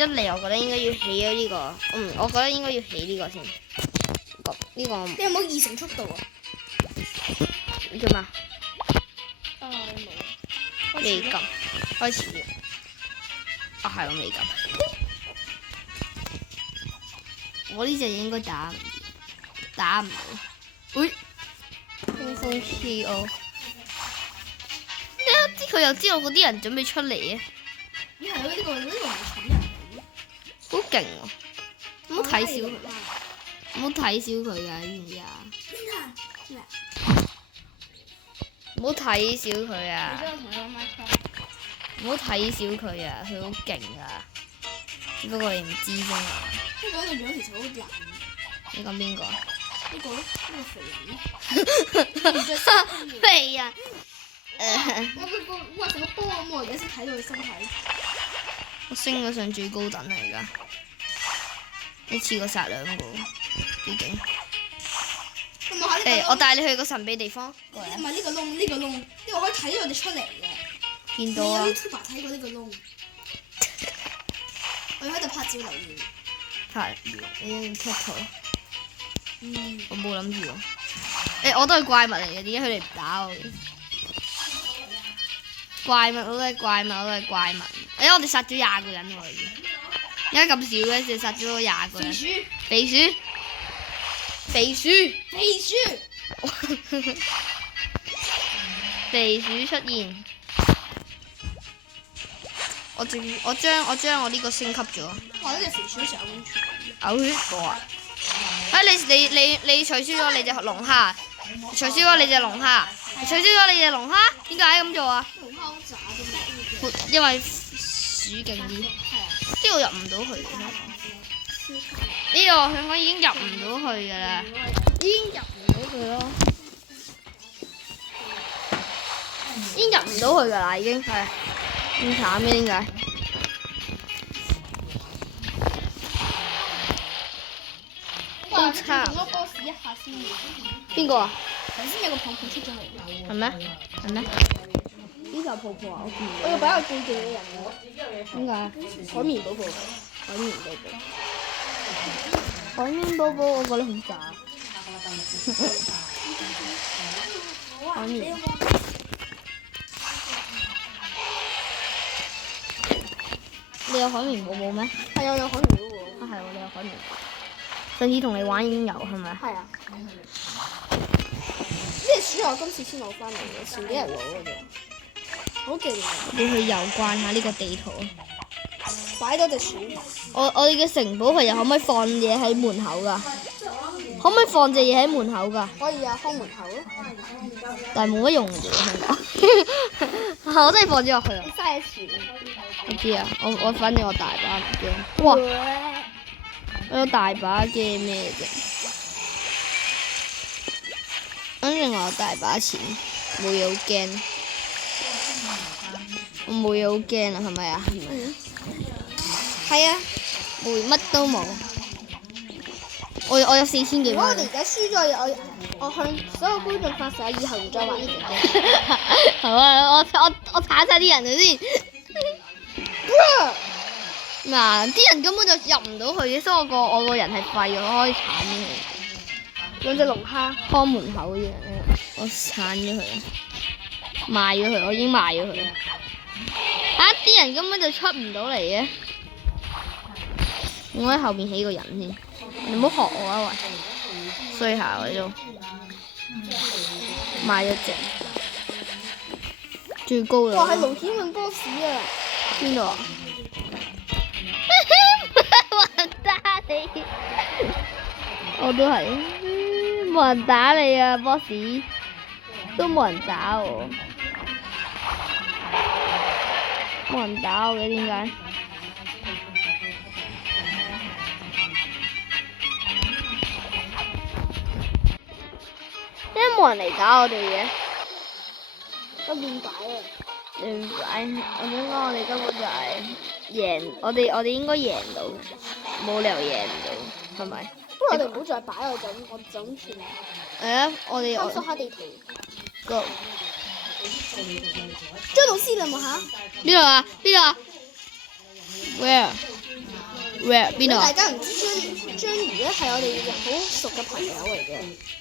一嚟我覺得應該要起咗呢個，我覺得應該要起呢個先。呢個你有冇2成速度啊？做咩？你冇。未撳，開始了。啊係我未撳。我呢隻應該打唔到。喂，風風 K.O. 佢又知道嗰啲人準備出嚟嘅。咦係咯，呢個唔係蠢人嚟。好勁喎！唔好睇小佢，唔好睇小佢㗎，知唔知啊？唔好睇小佢啊！唔好睇小佢啊！佢好勁啊！只不過你唔知啫嘛。呢個樣其實好難。你講邊個？呢個咯，呢個肥人。肥人。哇！成個波咁，我而家先睇到佢身體。我升咗上最高等啦，而家一次過殺2個，幾勁！我帶你去個神秘地方。唔係呢個窿，呢個可以睇到我哋出嚟嘅。見到啊！你有 YouTuber 睇過呢個窿？我要喺度拍照留言。拍你貼圖。我冇諗住喎。我都係怪物嚟嘅，點解佢哋唔打我嘅？怪物我都係怪物。我哋殺咗20個人喎，已經。而家咁少嘅，就殺咗20個人。肥鼠出現。我將我呢個升級咗。哇！呢隻肥鼠成日嘔血過啊！你取消咗你隻龍蝦，取消咗你隻龍蝦，點解咁做啊？龍蝦好渣㗎嘛！因為鼠勁啲。呢度入唔到去嘅。呢個香港已經入唔到去㗎啦，已經入唔到去咯，已經入唔到去㗎啦，已經係咁慘嘅點解？好慘！我 boss 一下先。邊個啊？頭先有個泡泡出咗嚟。係咩？呢個泡泡啊，我見唔到。我要比較記住嘅人喎。點解？海綿寶寶。海綿寶寶我覺得好渣。海綿。你有海綿寶寶咩？係啊，有海綿寶寶。啊係喎，你有海綿寶寶。上次同你玩已經有係咪？係啊。呢隻鼠我今次先攞翻嚟嘅，前幾日攞嘅啫。好勁啊！你去遊慣下呢個地圖。擺多隻鼠。我哋嘅城堡其實可唔可以放嘢喺門口㗎？可唔可以放隻嘢喺門口㗎？可以啊，看門口咯。但係冇乜用嘅啫，香港。我真係放咗落去啊！嘥錢。我知啊，我反正我大把唔驚。哇！我有大把嘅咩啫？反正我有大把錢，冇嘢好驚。我冇嘢好驚啊，係咪啊？係啊。乜都冇。我有4000幾蚊。如果我哋而家輸咗，我向所有觀眾發誓，以後唔再玩呢隻 game。好啊，我鏟晒啲人先。嗱，啲人根本就入唔到去嘅，所以我個人係廢嘅，我可以鏟咗佢。兩隻龍蝦看門口嘅人，我鏟咗佢，賣咗佢，我已經賣咗佢。啲人根本就出唔到嚟嘅。我喺後邊起個人先，你唔好學我啊喂，衰下我都賣咗隻最高啦。哇，係露天揾 boss 啊！邊度啊？冇人打你，我都係，冇人打你啊 boss，都冇人打我，冇人打我嘅點解？點解冇人嚟打我哋嘅？都亂擺啊！亂擺，我想講我哋根本就係贏，我哋應該贏到，冇理由贏唔到，係咪？不過我哋唔好再擺，我就咁算。我哋探索下地圖。個張老師你有冇下？邊度啊？邊度啊？Where？ Where 邊度啊大家唔知章魚咧係我哋好熟嘅朋友嚟嘅。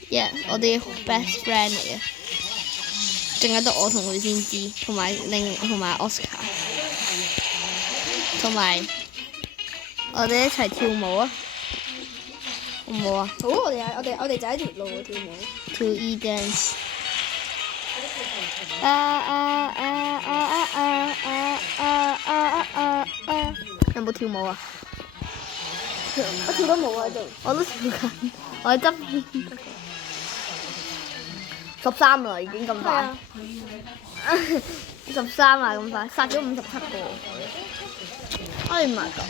？Yeah，我哋 best friend 嚟嘅，淨係得我同佢先知，同埋Oscar， 同埋我哋一齊跳舞啊！好唔好啊？好，我哋就喺條路度跳舞。跳 E dance。有冇跳舞啊？我跳得舞喺度。我都跳緊，我喺側邊。13啦，已經咁快。啊。 13啊，咁快，殺咗57個。哎唔係狗。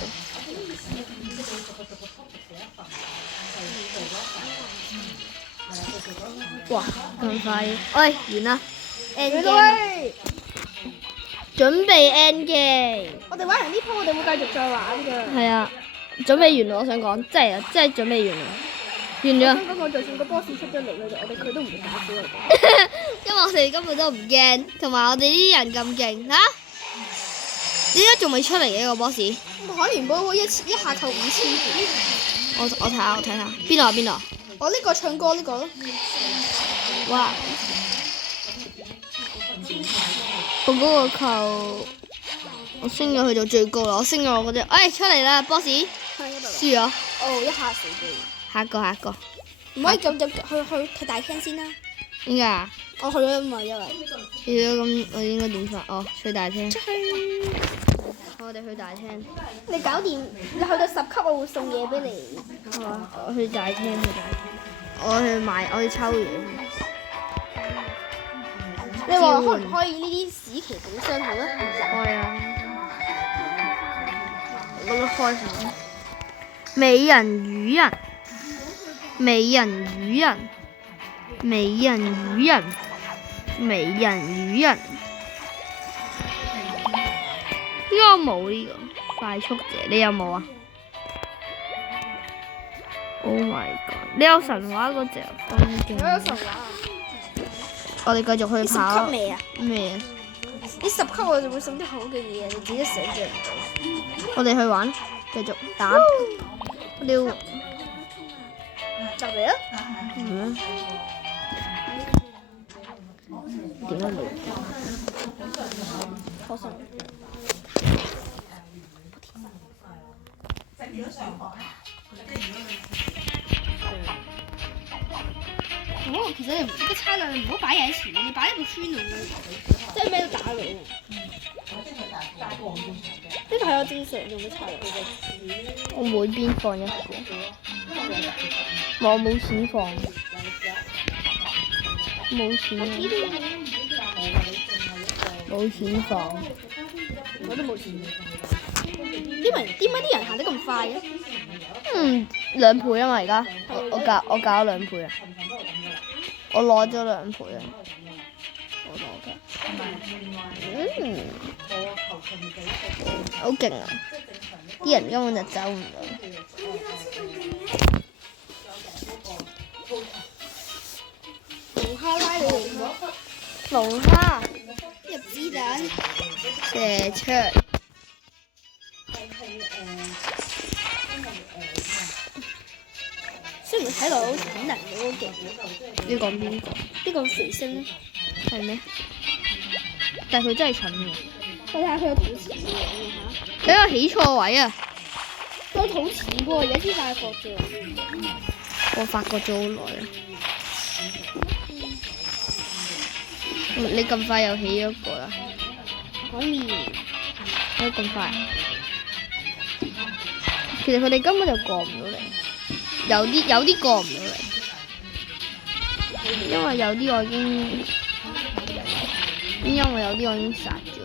哇，咁快！喂，完啦 ，end game，準備 end game。我哋玩完呢鋪，我哋會繼續再玩㗎。係啊，準備完啦！我想講，真係啊，真係準備完啦，完咗。香港我就算個 boss 出咗嚟，佢都唔會打死我哋。因為我哋根本都唔驚，同埋我哋啲人咁勁嚇，點解仲未出嚟嘅個 boss？海綿寶寶一下扣5000件。我睇下，邊度啊邊度啊？我呢個唱歌呢個咯。哇！我嗰個扣，我升咗去到最高啦！我升咗我嗰隻，哎出嚟啦 boss！輸咗。哦，一下死機。下一個。唔可以咁去大廳先啦。點解啊？我去咗嘛，因為。去咗咁，我應該點發？哦，去大廳。出去。我哋去大廳。你搞掂，你去到10級，我會送嘢俾你。好啊，我去大廳。我去抽嘢。你話可唔可以呢啲屎奇寶箱好咧？開啊！我覺得開心。美人魚人，美人魚人，美人魚人，美人魚人。應該冇呢個快速者，你有冇啊 ？Oh my god！你有神話嗰隻咁勁？我有神話啊！我哋繼續去跑。10級未啊？咩啊？你10級我就會送啲好嘅嘢，你自己想象唔到。我哋去玩，繼續打溜。就嚟啊！嗯。點解冇？可信。哦，其實你個差量唔好擺嘢喺前面，你擺喺個圈度，即係咩都打到。呢個係我正常用嘅差量。我每邊放一個，我冇錢放，冇錢，冇錢放。我都冇錢。點解啲人行得咁快嘅？ 2倍啊嘛！而家我搞2倍啊！我攞咗2倍啊！我攞嘅，好勁啊！啲人根本就走唔到。龍蝦拉你嚟喎！龍蝦入子彈射出。雖然睇落好似好能好勁，你講邊個？呢個肥星係咩？但係佢真係蠢喎。我睇下佢有肚臍喎，佢有起錯位啊！佢有肚臍喎，而家先發覺啫。我發覺咗好耐啦。你咁快又起咗個啦？可以。都咁快？其實佢哋根本就過唔到嚟，有啲過唔到嚟，因為有啲我已經殺咗。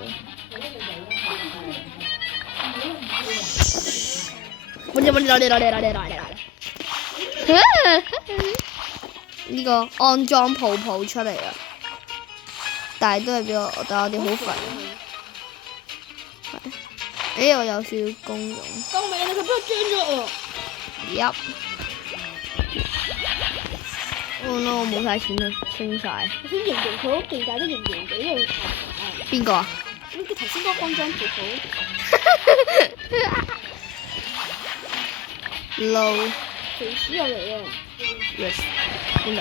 呢個安裝泡泡出嚟啦，但係都係俾我，但係我哋好煩。我有少少功用。救命！佢俾我追咗我。Oh no！我冇晒錢啦，升晒。我想形容佢好勁，但係都形容唔到，因為太大。邊個啊？呢個頭先嗰個安裝泡泡。撈肥鼠又嚟啦！ yes 邊度？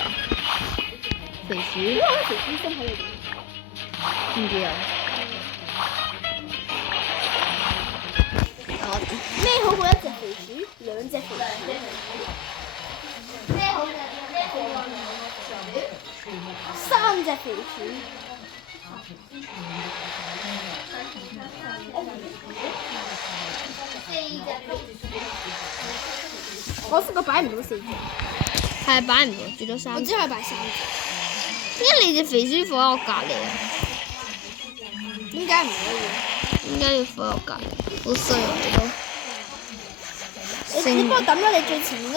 肥鼠哇！肥鼠真喺度。唔知啊。咩好過一隻肥鼠？兩隻肥鼠。咩好過三隻肥鼠？我識個擺唔到4隻，係擺唔到，最多我3。只可以擺3隻。點解你隻肥鼠放喺我隔離啊？點解唔可以？點解要放喺我隔離？好衰啊！你都。你幫我抌咗你最前面嗰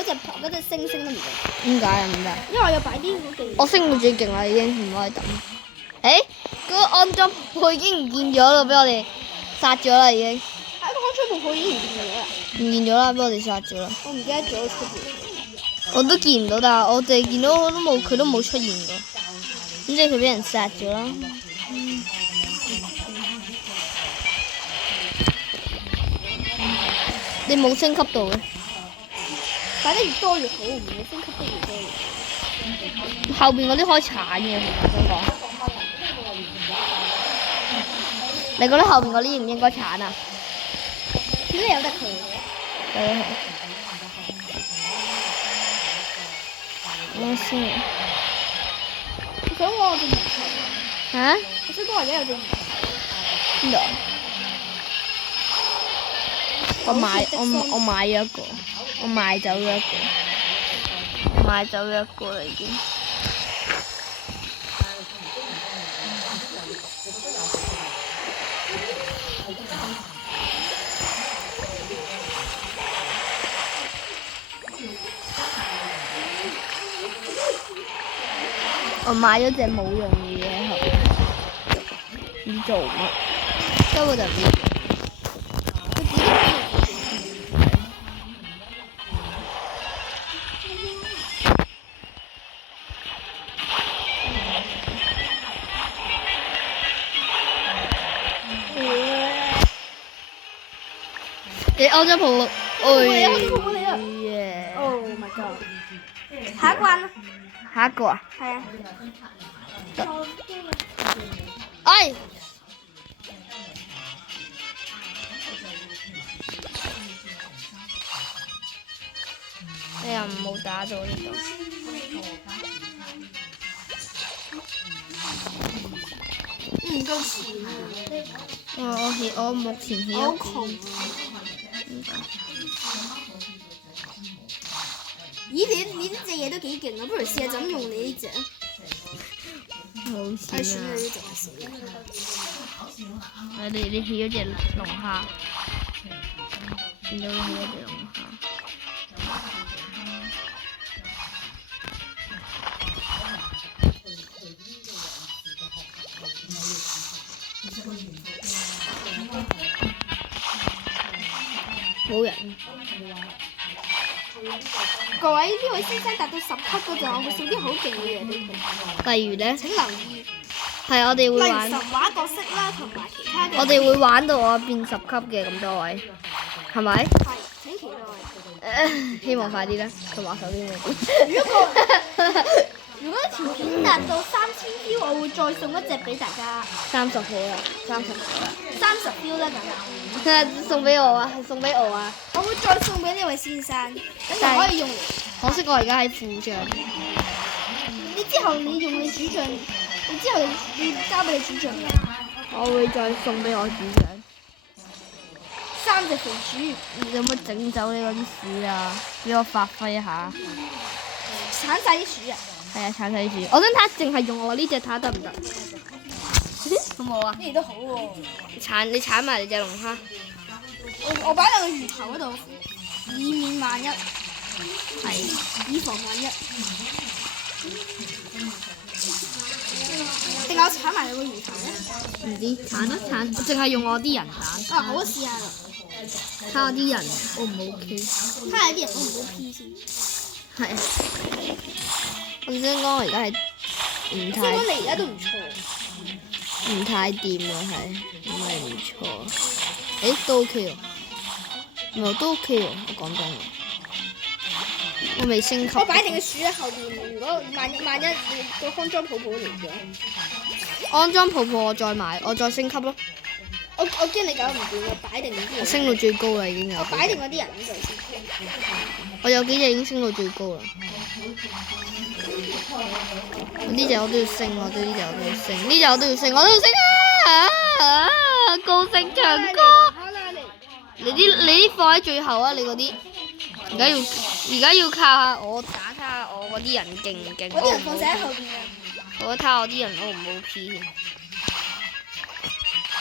隻星星都唔得，點解啊？唔得。因為我有擺啲好勁。我升到最勁啦，已經唔可以抌。誒，嗰個安裝鋪已經唔見咗啦，俾我哋殺咗啦，已經。喺個安裝鋪已經唔見咗啦。唔見咗啦，俾我哋殺咗啦。我唔記得咗出邊。我都見唔到，但係我哋見到佢都冇出現過。咁即係佢俾人殺咗啦。你冇升級到嘅。擺得越多越好，唔好升級得越多越好。後邊嗰啲開鏟嘅，我想講。你覺得後邊嗰啲應唔應該鏟啊？點解有得佢？我先。你想我隻魚頭？嚇？我想講我而家有隻魚頭。邊度？我買咗一個，我賣走咗一個，賣走咗一個啦已經。我買咗隻冇用嘅嘢喺後邊，唔做乜，根本就唔要。你歐洲鋪，耶！Oh my god！下一關啦。下一個啊？係啊。哎！哎呀，冇打到呢度。唔夠錢啊！我目前起好咗窮。咦？你呢隻嘢都幾勁啊！不如試下就咁用你呢隻。冇算啦，錢啊！呢隻死啦。你起咗隻龍蝦，見到你起咗隻龍蝦。冇人。各位，呢位先生達到10級嗰陣，我會送啲好勁嘅嘢俾佢。例如咧，請留意。係我哋會例如玩，神話角色啦，同埋其他嘅。我哋會玩到我變10級嘅咁多位，係咪？係，請期待。希望快啲啦，同埋手邊嘅。如果條片達到3000view，我會再送一隻俾大家。 30好啦，30好啦。 30 view 啦，梗係。送俾我啊！送俾我啊！我會再送俾呢位先生，咁就可以用嚟。可惜我而家喺副將。你之後你用你主將，你之後你交俾你主將嘅。我會再送俾我主將。 3隻肥鼠，你有冇整走你嗰啲鼠啊？俾我發揮下。鏟晒啲鼠啊！係啊，鏟晒啲鼠。我想睇下，淨係用我呢隻睇下得唔得？好冇啊？呢啲都好喎。你鏟埋你隻龍蝦。我擺落個魚頭嗰度，以免萬一。係。以防萬一。定我鏟埋你個魚頭咧？唔知鏟啦鏟，淨係用我啲人鏟。啊，好啊，試下啦。睇下啲人 O 唔 OK？睇下啲人 O 唔 OK 先。係啊。我想講我而家係唔即係太你而家都唔錯。唔太掂啊，係唔係唔錯？誒都 OK 喎，唔係都 OK 喎，我講真嘅。我未升級。我擺定個樹喺後邊，如果萬一個康莊泡泡嚟咗，安裝泡泡我再買，我再升級咯。我驚你搞唔掂，我擺定啲我人。升到最高啦已經有。我擺定嗰啲人喺度先。我有幾隻已經升到最高啦。呢隻我都要升，我對呢隻我都要升，呢隻我都要升，我都要升啊！高升唱歌。你啲放喺最後啊！你嗰啲而家要靠下我打睇下我嗰啲人勁唔勁。我啲人放晒喺後邊啊！我睇下我啲人 O 唔 OK 先。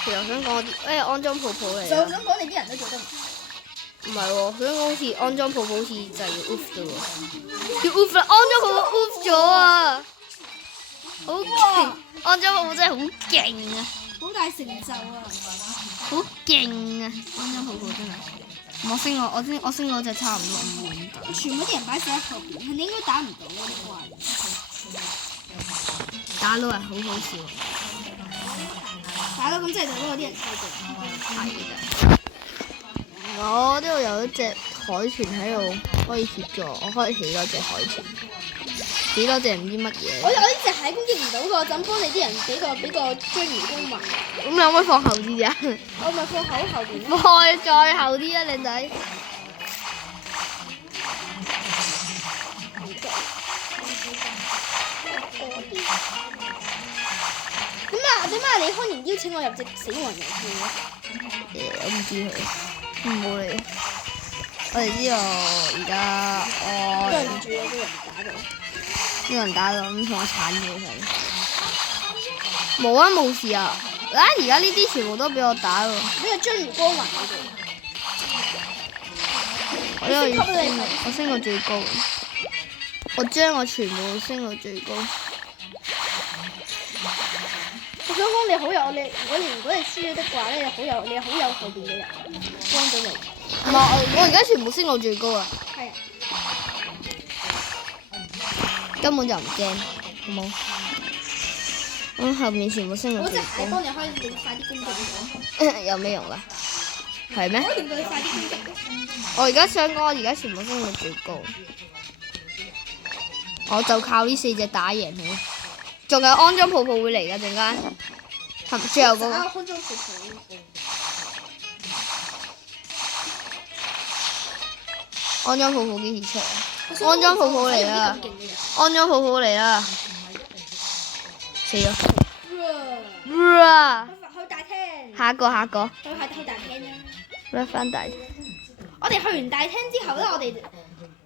其實我想講我啲安裝泡泡嚟。就想講你啲人都做得唔好。唔係喎，佢講好似安裝泡泡好似就係要 off 啫喎，要 off 啦！安裝泡泡 off 咗啊！好勁！安裝泡泡真係好勁啊！好大成就啊！好勁啊！安裝泡泡真係。我升嗰隻差唔多5碗。我全部啲人擺晒喺後邊，你應該打唔到嗰啲怪。打到係好好笑。打到咁即係就嗰啲人太勁。係㗎。我呢度有一隻海豚喺度可以協助，我可以起多隻海豚，起多隻唔知乜嘢。我呢隻蟹攻擊唔到個，怎幫你啲人俾個追魚公民？咁你可唔可以放後啲啫？我咪放後邊。再後啲啊，靚仔！點解李康然邀請我入隻死亡遊戲嘅？我唔知佢，冇理。我哋知道而家對唔住啊，啲人打到。呢個人打到咁同我鏟咗佢。冇啊，冇事啊！而家呢啲全部都俾我打喎。呢個章魚光環嗰度。我升到最高。我將我全部升到最高。我想講你好有如果你輸咗的話咧，你好有後邊嘅人幫咗你。唔係，我而家全部升到最高啊！係啊。根本就唔驚，好冇？我後面全部升到最我隻蟹高。幫你可以令快啲攻擊。有咩用㗎？係咩？可以令到你快啲攻擊。我而家想講，我而家全部升到最高。我就靠呢4隻打贏佢。仲有安裝泡泡會嚟㗎，陣間。最後嗰個。安裝泡泡。安裝泡泡幾時出啊？安裝泡泡嚟啦！安裝泡泡嚟啦！死咗！去大廳。下一個。去大廳啦。甩翻大廳。我哋去完大廳之後咧，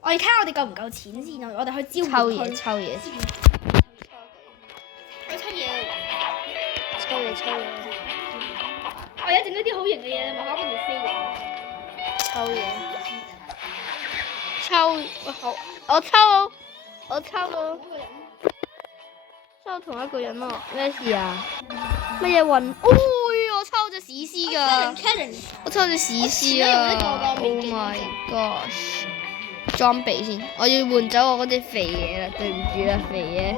我哋睇下我哋夠唔夠錢先啊！我哋去招呼佢。抽嘢。去抽嘢。我而家整咗啲好型嘅嘢，你望下嗰條飛嘅。抽嘢。我抽同一個人咯。咩事啊？乜嘢運？我抽隻史詩㗎。我抽隻史詩啊 ！Oh my gosh！ 裝備先，我要換走我嗰隻肥嘢啦，對唔住啦，肥嘢。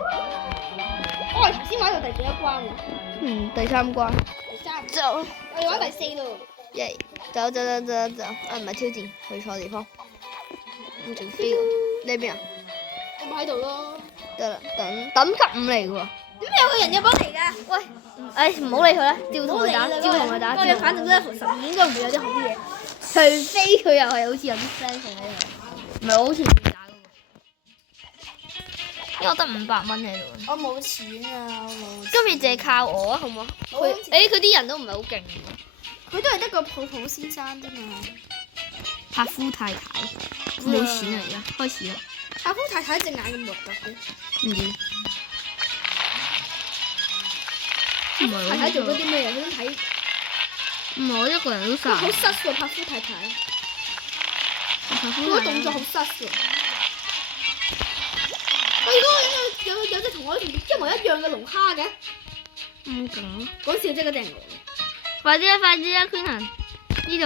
我哋頭先玩到第幾多關啊？第3關。第3。走。我哋玩第4咯。耶！走！唔係挑戰，去錯地方。咁仲飛喎？你喺邊啊？我咪喺度咯。得啦，等級5嚟嘅喎。點解有個人入咗嚟㗎？喂，唔好理佢啦，照同佢打。嗰個反正都係負12，應該唔會有啲好嘢。除非佢又係好似有啲 friend 喺度，唔係我好似唔打嗰個，因為我得500蚊喺度。我冇錢啊！今日淨係靠我啊，好唔好？佢啲人都唔係好勁。佢都係得個泡泡先生啫嘛。帕夫太太冇錢啊！而家開始啦。帕夫太太隻眼咁核突嘅。唔知。太太做咗啲咩啊？想睇。唔係我一個人都殺。好失喎，帕夫太太。佢個動作好失喎。我如果有隻同我一模一樣嘅龍蝦嘅。咁勁！講笑啫，嗰隻。快啲啊 Queen！ 呢度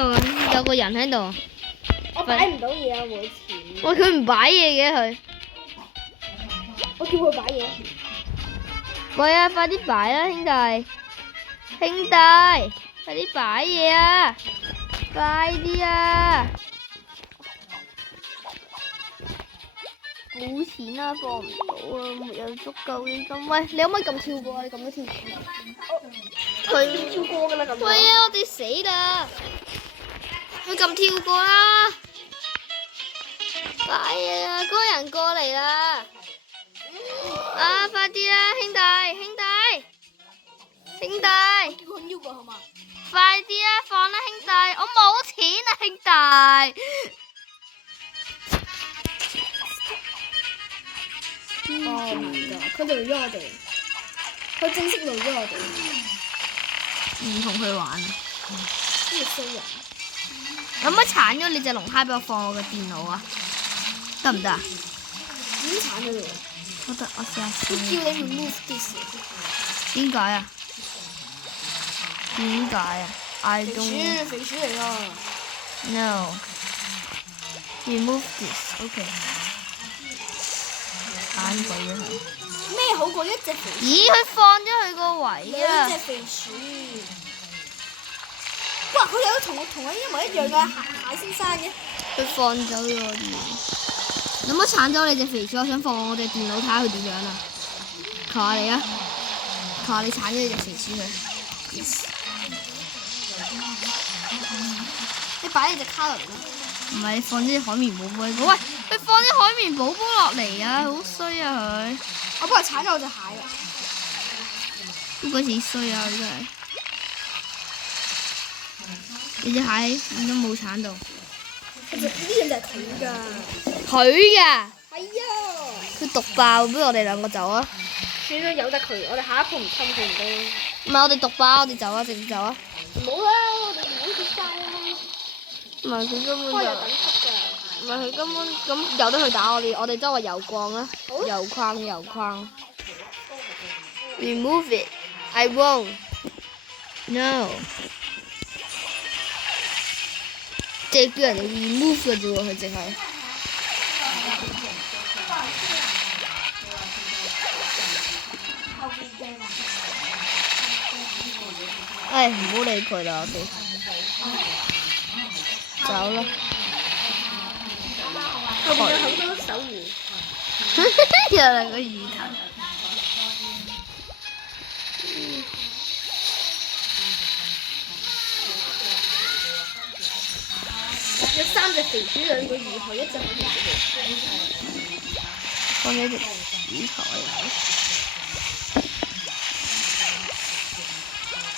有個人喺度。我擺唔到嘢啊，冇錢。喂，佢唔擺嘢嘅佢。我叫佢擺嘢。喂啊，快啲擺啦，兄弟！快啲擺嘢啊！快啲啊！冇錢啦，放唔到啊，沒有足夠嘅金。喂，你可唔可以咁跳過啊？你咁都跳過。佢跳過㗎啦咁。喂啊！我哋死啦！佢咁跳過啦！快啊！嗰個人過嚟啦！啊！快啲啦，兄弟，兄弟，兄弟！叫佢腰過好嘛？快啲啊！放啦，兄弟！我冇錢啊，兄弟！哦my god！佢累咗我哋，佢正式累咗我哋。唔同佢玩。呢個衰人。可唔可以鏟咗你隻龍蝦俾我放我嘅電腦啊？得唔得啊？已經鏟咗啦。我得，我試下佢叫你 remove this。點解啊？點解啊？I 肥 don't 鼠，肥鼠嚟啊！ know. Remove this. OK. 鏟鬼咗佢。咩好過一隻肥鼠？咦？佢放咗佢個位啊兩隻！肥鼠。哇！佢有同我一模一樣嘅蟹先生嘅。佢放走咗我啲嘢。有冇鏟走你隻肥鼠？我想放我隻電腦睇下佢點樣啊！求下你啊！求下你鏟咗你隻肥鼠佢。Yes。你擺你隻卡落嚟啦。唔係，放啲海綿寶寶喺度。喂，佢放啲海綿寶寶落嚟啊！好衰啊佢。我幫佢鏟咗我隻蟹啊！都嗰時衰啊！佢真係。你隻蟹點解冇鏟到？呢樣就係佢㗎。佢㗎。係啊。佢毒爆，不如我哋兩個走啊！算啦，由得佢，我哋下一鋪唔侵佢唔得。唔係我哋毒爆，我哋走啊，直接走啊！唔好啦，我哋唔好跌晒啦。唔係佢根本就，開有等級㗎。唔係佢根本咁由得佢打我哋，我哋周圍油礦啦，好油礦。Remove it. I won't. No. 即係叫人哋 remove 嘅啫喎，佢淨係。唉，唔好理佢啦，我哋走啦。後邊有好多守護。又係個魚頭。有三隻肥鼠，兩個魚頭，一隻海綿寶寶。放咗隻魚頭嚟。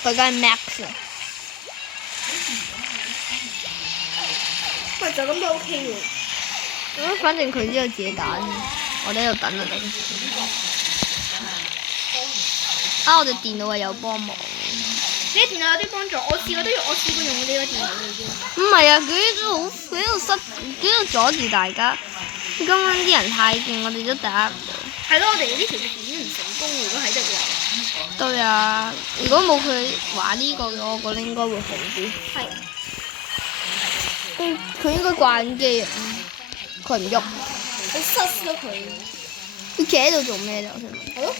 佢梗係 max 啊！喂，就咁都 OK 喎。反正佢都有自己打，我哋喺度等就得。啊！我哋電腦係有幫忙。你電腦有啲幫助，我試過用呢個電腦已經。唔係啊！佢喺度阻住大家。根本啲人太勁，我哋都打唔到。係咯，我哋呢條片唔成功，如果喺度嘅。對啊！如果冇佢玩呢個嘅，我覺得應該會好啲。係。佢應該掛緊機啊！佢唔喐。好失咗佢。佢企喺度做咩啫？我想問。係咯。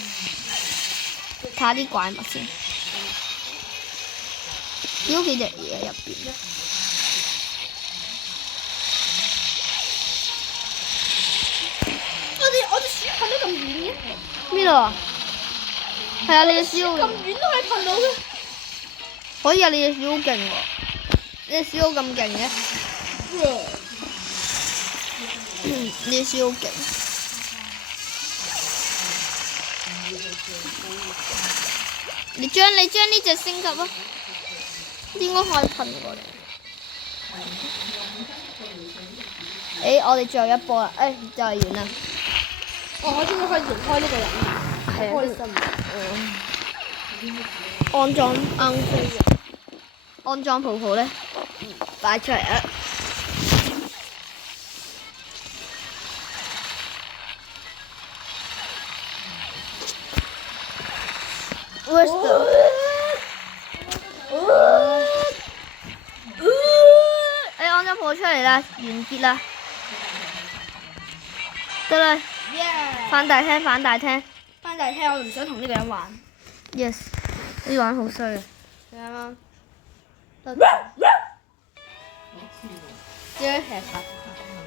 睇下啲怪物先。見到幾隻嘢喺入邊。我隻鼠噴得咁遠嘅？邊度啊？係啊，你隻鼠咁遠都可以噴到嘅。可以啊！你隻鼠好勁喎，你隻鼠好咁勁嘅。你隻鼠好勁。你將呢隻升級啊！應該可以噴過嚟。我哋最後一波啦！就係完啦。我終於可以離開呢個人。係啊。安裝安裝泡泡咧，擺出嚟啊！安裝泡泡出嚟啦，完結啦，得啦，翻大廳，翻大廳，我唔想同呢個人玩。Yes，呢個人好衰啊！係啊。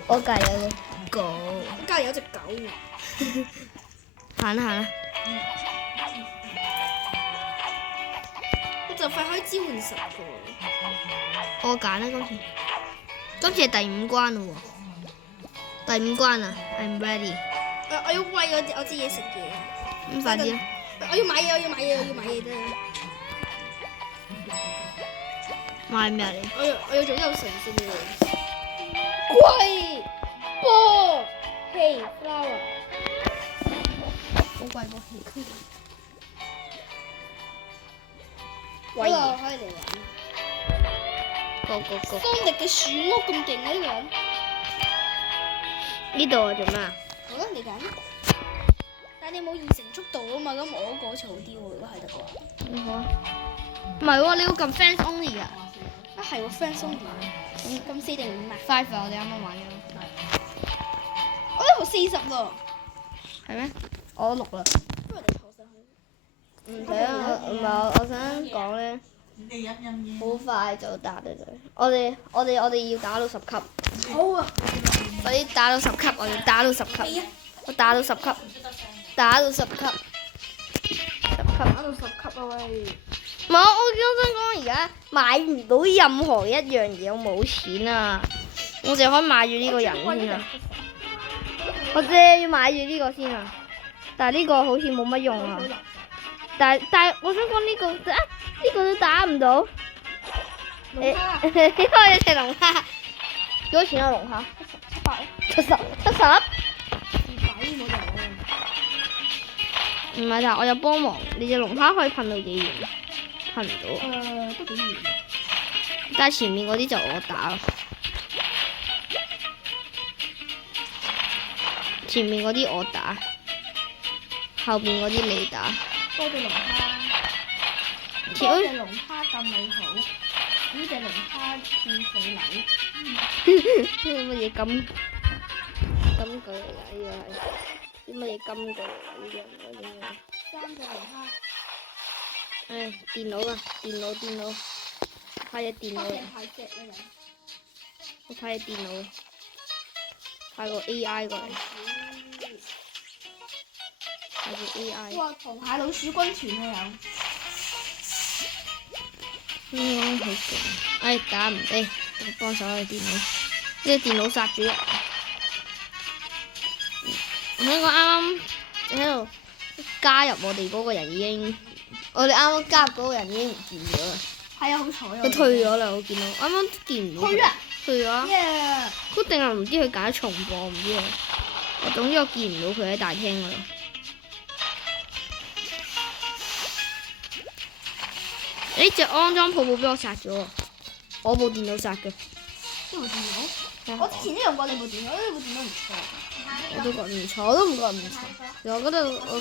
我計咗嘅。狗。隔離有隻狗。行啦行啦。我就快可以召喚10個。我揀啦今次係第5關咯喎。第5關啊 ，I'm ready。我要餵我啲嘢食嘢。咁快啲啦！我要買嘢啫。買咩嚟？我要做優城先嘅。貴波氣 flower。好貴波氣。可以嚟玩。個。桑迪嘅樹屋咁勁嘅呢個人。呢度啊做咩啊？好啦，你揀。但係你冇2成速度啊嘛，咁我嗰個好似好啲喎，如果係得嘅話。好啊。唔係喎，你要撳 fans only 啊。啊係喎 ，friend 鬆啲。咁4定5啊？5啊，我哋啱啱玩咗。我呢度40喎。係咩？我6啦。不如你坐上去。唔使啊，唔係我想講咧，好快就打到佢。我哋要打到10級。好啊。快啲打到10級，我要打到10級。我打到10級，打到10級。10級。打到10級啊喂！唔係我想講而家買唔到任何一樣嘢，我冇錢啊！我淨係可以買住呢個人先啊！我淨係要買住呢個先啊！但係呢個好似冇乜用啊！但係我想講呢個呢個都打唔到。龍蝦。呢個有隻龍蝦。幾多錢啊龍蝦？70。200冇用。唔係，但係我有幫忙。你隻龍蝦可以噴到幾遠？噴唔到。都幾遠。但係前面嗰啲就我打咯。前面嗰啲我打，後邊嗰啲你打。多隻龍蝦。多隻龍蝦咁美好，呢隻龍蝦跳水樓。乜嘢金句嚟㗎？呢個係啲乜嘢金句嚟㗎？呢啲唔係點樣3隻龍蝦。唉，電腦啊，電腦，派隻電腦嚟，我派隻電腦，派個 AI 過嚟，派個 AI。哇！螃蟹老鼠軍團啊好勁！唉，打唔低，我幫手去電腦，呢個電腦殺咗人。我聽講啱啱喺度加入我哋嗰個人已經。我哋啱啱加入嗰個人已經唔見咗啦。係啊，好彩啊！佢退咗啦，我見到，啱啱見唔到。退啊！退咗。耶！佢定係唔知佢揀重播，唔知啊。總之我見唔到佢喺大廳嗰度。呢隻安裝泡泡俾我殺咗啊！我部電腦殺嘅。呢部電腦？我之前都用過你部電腦，呢部電腦唔錯。我都覺唔錯，我都唔覺唔錯。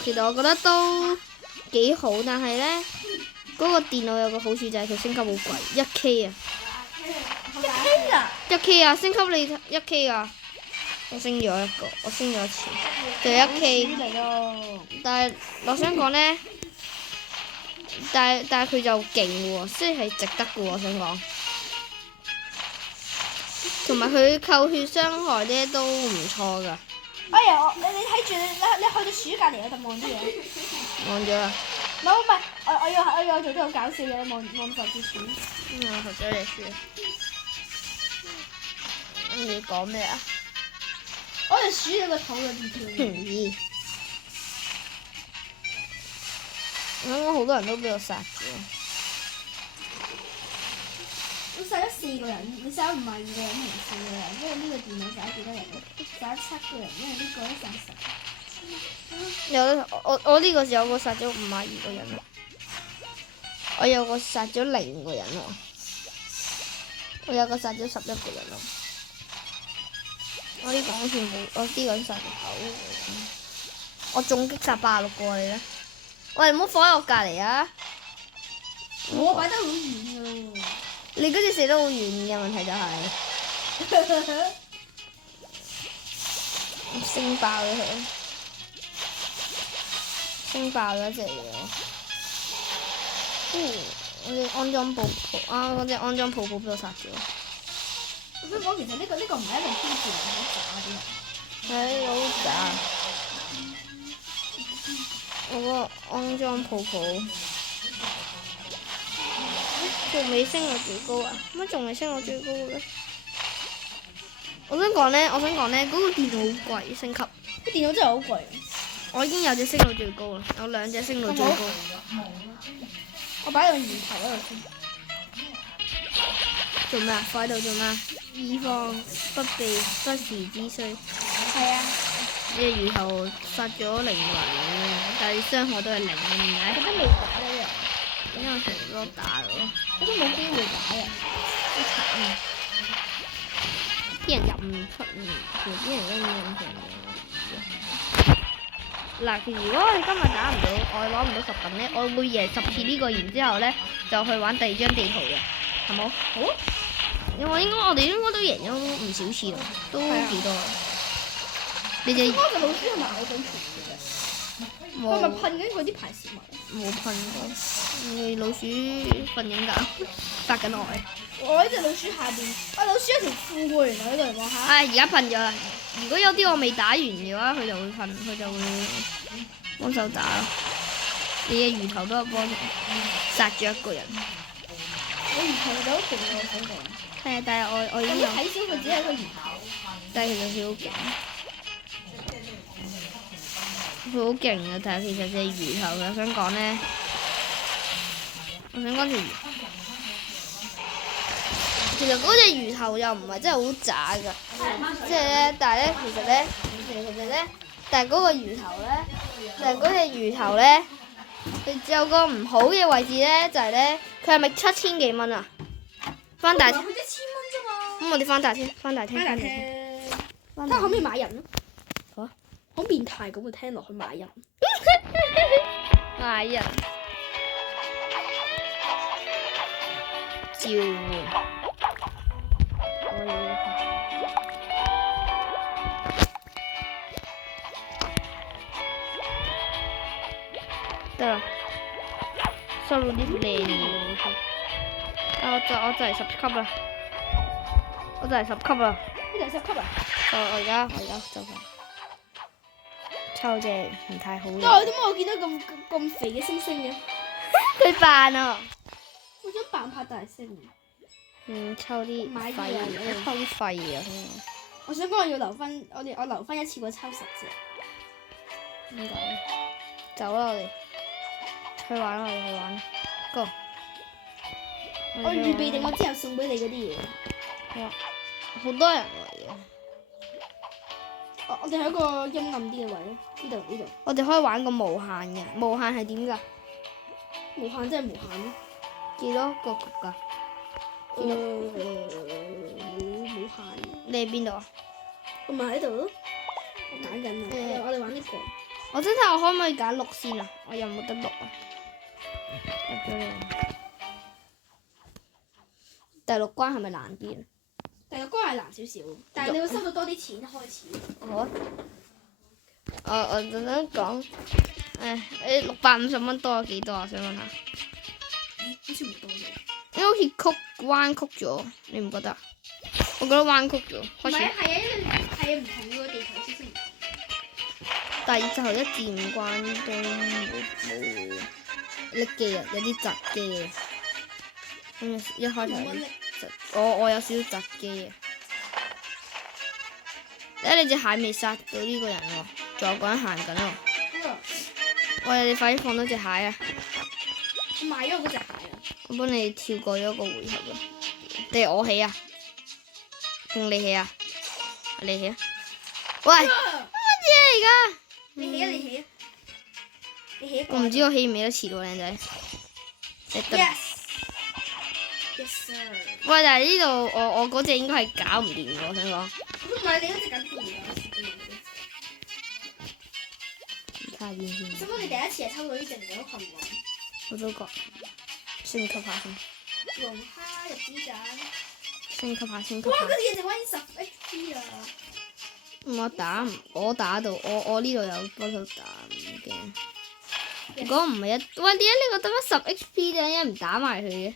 其實我覺得都幾好，但係咧嗰個電腦有個好處就係佢升級好貴，1K 啊。1K 啊！1K 啊！升級你1K 啊！我升咗一個，我升咗一次，就1K。但係我想講咧，但係佢就勁喎，即係值得嘅喎，我想講。同埋佢扣血傷害咧都唔錯㗎。哎呀，你睇住你去到樹隔離有度望啲嘢。望咗啦。唔係，我要做啲好搞笑嘅，望十字樹。我學咗你樹。你講咩啊？我條鼠喺個肚入邊跳。咦！我諗好多人都俾我殺咗。我殺咗4個人，你殺咗52個人定4個人？因為呢個電腦殺咗幾多人？殺咗7個人，因為呢個咧殺10。我呢個時候我殺咗52個人啦。我有個殺咗0個人喎。我有個殺咗11個人咯。我呢個好似冇，我呢個殺咗9個。我重擊殺86個你咧。喂，唔好放喺我隔離啊！我擺得好遠㗎喎。你嗰隻射得好遠嘅問題就係、升爆咗佢，升爆咗一隻嘢。我隻安裝泡泡啊！嗰隻安裝泡泡俾我殺咗。我想講其實呢個唔係一定挑戰人好渣啲人。係好渣。我個骯髒泡泡仲未升到最高啊？乜仲未升到最高咧？我想講咧，嗰個電腦好貴，升級。啲電腦真係好貴。我已經有隻升到最高啦，有2隻升到最高。我擺到源頭嗰度先。做咩啊？放喺度做咩？以防不時之需。係啊。呢隻魚頭殺咗0人，但係傷害都係0，點解？佢都未打呢樣。因為成日都打咯。佢都冇機會打嘅。好慘。啲人入唔出啲人都唔認同嘅。嗱，如果你今日打唔到，我攞唔到10品咧，我會贏10次呢個，然之後咧就去玩第2張地圖嘅，係冇？好。因為我哋應該都贏咗唔少次啦，都幾多。你隻嗰隻老鼠係咪咬緊條嘅？佢咪噴緊佢啲排泄物？冇噴過，你老鼠瞓緊覺，發緊呆。我呢隻老鼠下邊，老鼠有條褲喎，原來呢度嚟望下。而家噴咗啦。如果有啲我未打完嘅話，佢就會噴，佢就會幫手打咯。你嘅魚頭都係幫殺咗一個人。我魚頭就好勁喎，睇到。係啊，但係我已經有。睇小佢只係個魚頭。但係其實佢好勁。佢好勁啊！但係其實隻魚頭，我想講咧，我想講條魚。其實嗰隻魚頭又唔係真係好渣㗎，即係咧，但係咧，其實咧，但係嗰個魚頭咧，但係嗰隻魚頭咧，佢有個唔好嘅位置咧，就係咧，佢係咪7000幾蚊啊？翻大廳。佢1000蚊啫嘛。咁我哋翻大廳。睇下可唔可以買人咯？嚇！好變態咁，會聽落去買人。買人。召喚。得啦，收到啲靚嘢。我就係10級啦，我就係10級啦。呢度係10級啊！我而家就快抽隻唔太好嘅。點解我見到咁肥嘅星星嘅？佢扮啊！我想扮拍大星。抽啲廢嘢，抽啲廢嘢。我想講我要留翻，我留翻一次過抽10隻。點解？走啦，我哋去玩啦，我哋去玩。Go！我預備定我之後送俾你嗰啲嘢。哇！好多人嚟嘅。我哋喺一個陰暗啲嘅位咯，呢度。我哋可以玩個無限嘅，無限係點㗎？無限真係無限咯。幾多個局㗎？冇限。你喺邊度啊？我咪喺度咯，我揀緊啊！我哋玩呢個。我想睇我可唔可以揀6先啊？我有冇得6啊？入咗嚟。第6關係咪難啲啊？第6關係難少少，但係你會收到多啲錢開始。好啊。我就想講，650蚊多咗幾多啊？想問下。好似唔多嘅。因為好似彎曲咗，你唔覺得？我覺得彎曲咗。開始。唔係啊，係啊，因為係唔同嘅地圖先先唔同。但係最後1至5關都冇力機啊，有啲窒機啊。咁一開頭我有少少窒機啊。你隻蟹未殺到呢個人喎，仲有個人行緊喎。喂，你快啲放多隻蟹啊！我買咗嗰隻蟹啊！我幫你跳過咗一個回合啊！定係我起啊？定你起啊？你起啊？喂，乜嘢嚟㗎？你起啊！你起啊！你起一個。我唔知我起唔起得切喎，靚仔。Yes. Yes sir. 喂，但係呢度我嗰隻應該係搞唔掂嘅，我想講。唔係你嗰隻緊掂啊！睇下先先。咁我哋第一次係抽到呢隻嚟咗群龍。我都覺。升級下先。龍蝦入子彈。升級下。哇！嗰啲嘢就可以10 HP 啊！我打到我呢度有幫手打，唔驚。如果唔係喂，點解呢個得返10 HP 啫？點解唔打埋佢嘅？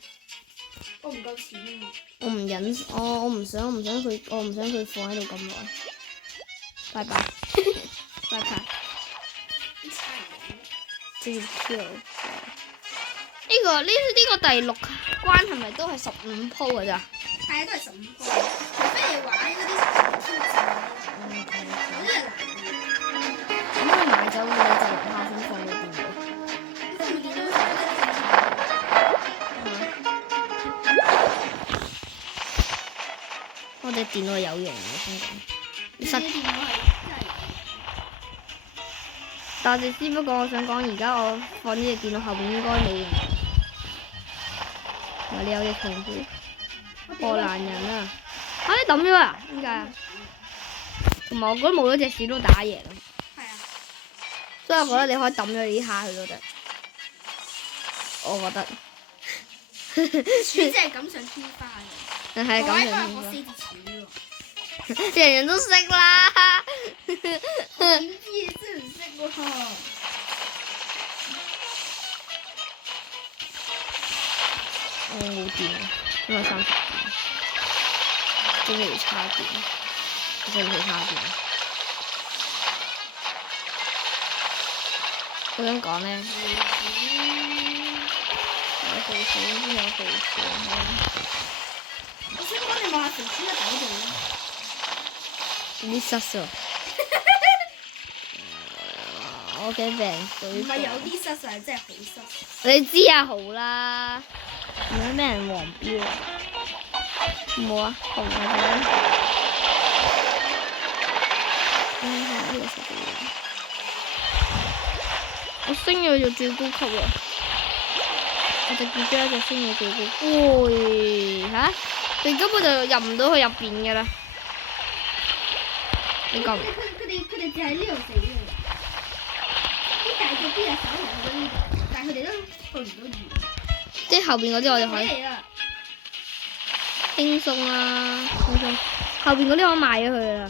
我唔夠錢啊！我唔想佢放喺度咁耐。拜拜，拜拜。直接跳。呢個第6關係咪都係15鋪㗎咋？係啊，都係15鋪，除非你玩嗰啲挑戰，嗰啲係難嘅。咁我買走你就下先放你電腦。放電腦我哋電腦有用嘅，先講。你電腦係真係。但係只不過我想講，而家我放呢隻電腦後邊應該冇用。你有隻蟲子，波蘭人啊！你抌咗啊？點解啊？同埋我覺得冇咗隻屎都打贏咯。係啊。所以我覺得你可以抌咗呢下佢都得。我覺得。鼠真係錦上添花嘅。係咁樣。我4字詞喎。人人都識啦。點知真唔識喎？我冇電，因為30電，真係差電，真係差電。我想講咧，有肥鼠先有肥鼠。我想講你望下肥鼠嘅底度。啲濕咗。我嘅病水。唔係有啲濕，係真係好濕。你知啊，好啦。唔好俾人黃標啊！冇啊，紅啊點？呢個我升咗做最高級啊！我直接將一隻升咗最高。喂嚇！你根本就入唔到去入邊㗎啦！你講。佢哋就喺呢度死㗎。啲大隻啲嘅手嚟去呢度，但係佢哋都去唔到遠。即係後邊嗰啲我哋可以輕鬆啦，輕鬆。後邊嗰啲我賣咗佢啦，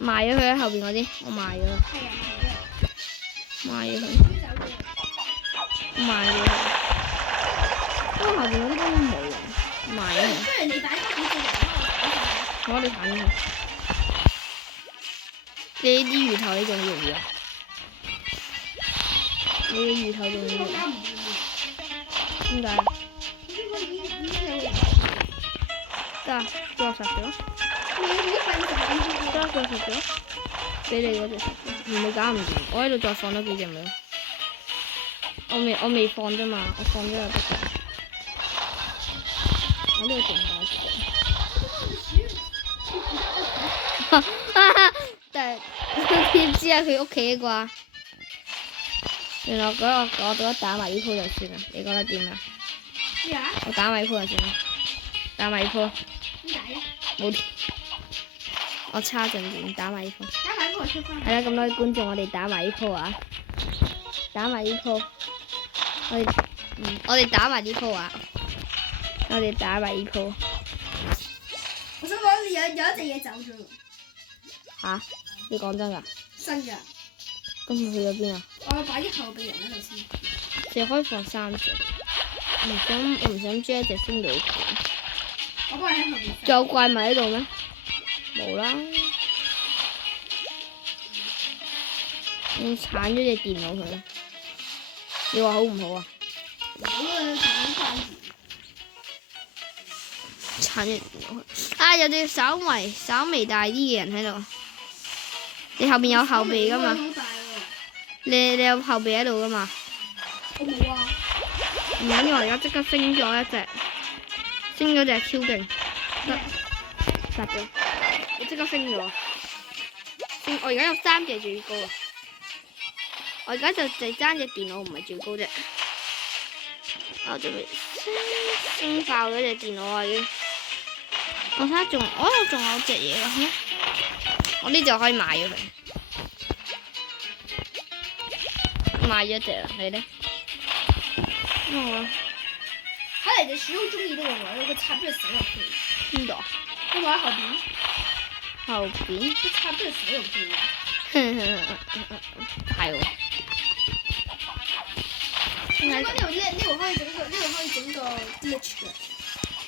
賣咗佢啦，後邊嗰啲我賣咗啦，賣咗佢，賣咗佢。不過後邊嗰啲根本冇人，賣咗佢。不如你擺多幾隻人我哋睇下，你啲魚頭你仲要唔要？你啲魚頭仲要唔要？點解啊？得啊，叫我食咗。得，叫我食咗。俾你嗰隻食咗，唔會搞唔掂。我喺度再放多幾隻咪。我未放啫嘛，我放咗就得㗎。我呢度仲有隻。但係點知啊？佢屋企啩？原來我覺得打埋呢鋪就算啦，你覺得點啊？咩啊？我打埋呢鋪就算啦，打埋呢鋪。點解啊？冇電，我叉盡電打埋呢鋪。打埋呢鋪出翻。係啦，咁多位觀眾，我哋打埋呢鋪啊！打埋呢鋪，我哋打埋呢鋪啊！我哋打埋呢鋪。我想講有一隻嘢走咗。嚇？你講真㗎？真㗎。咁佢去咗邊啊？我擺啲後備人喺度先。淨可以放3隻，我唔想將一隻升到屋企。我幫你喺後面。仲有怪物喺度咩？冇啦。我鏟咗隻電腦佢啦。你話好唔好啊？好啊，鏟鏟咗電腦佢。啊！有隻稍微大啲嘅人喺度。你後邊有後備噶嘛？你有後備喺度噶嘛？我冇啊。唔緊要，我而家即刻升咗一隻，升咗隻超勁，得殺咗，我即刻升咗。我而家有3隻最高啊！我而家就爭隻電腦唔係最高啫。我準備升爆咗隻電腦啊！已經。我睇下仲有隻嘢啊！我呢隻可以賣咗佢，賣咗隻啦，你咧？睇嚟隻鼠好中意呢個位，佢插咗隻手入去。邊度？佢話喺後邊。後邊？佢插咗隻手入去。係喎。呢度可以整個 glitch 嘅。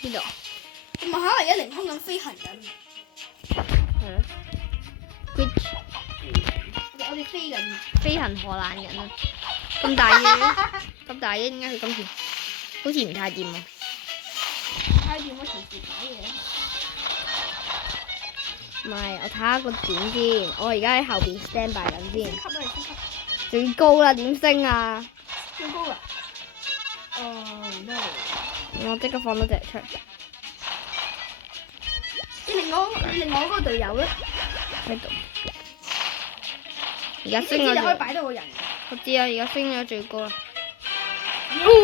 邊度？同埋可能而家凌空咁飛行緊。係係咯。Which 我哋飛緊。飛行荷蘭人啊！咁大嘅，咁大嘅，點解佢今次好似唔太掂啊？睇點我隨時搞嘢。唔係，我睇下個點先。我而家喺後邊 stand by 緊先。升級啦，升級。最高啦，點升啊？最高啦。no！我即刻放多隻出嚟。你另外嗰個隊友咧？喺度。而家升咗。咗。可以擺到個人。我知啊，而家升咗最高啦。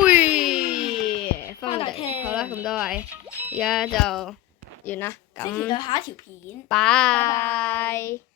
喂！翻嚟，好啦，咁多位，而家就完啦。咁。期待下一條片。拜拜。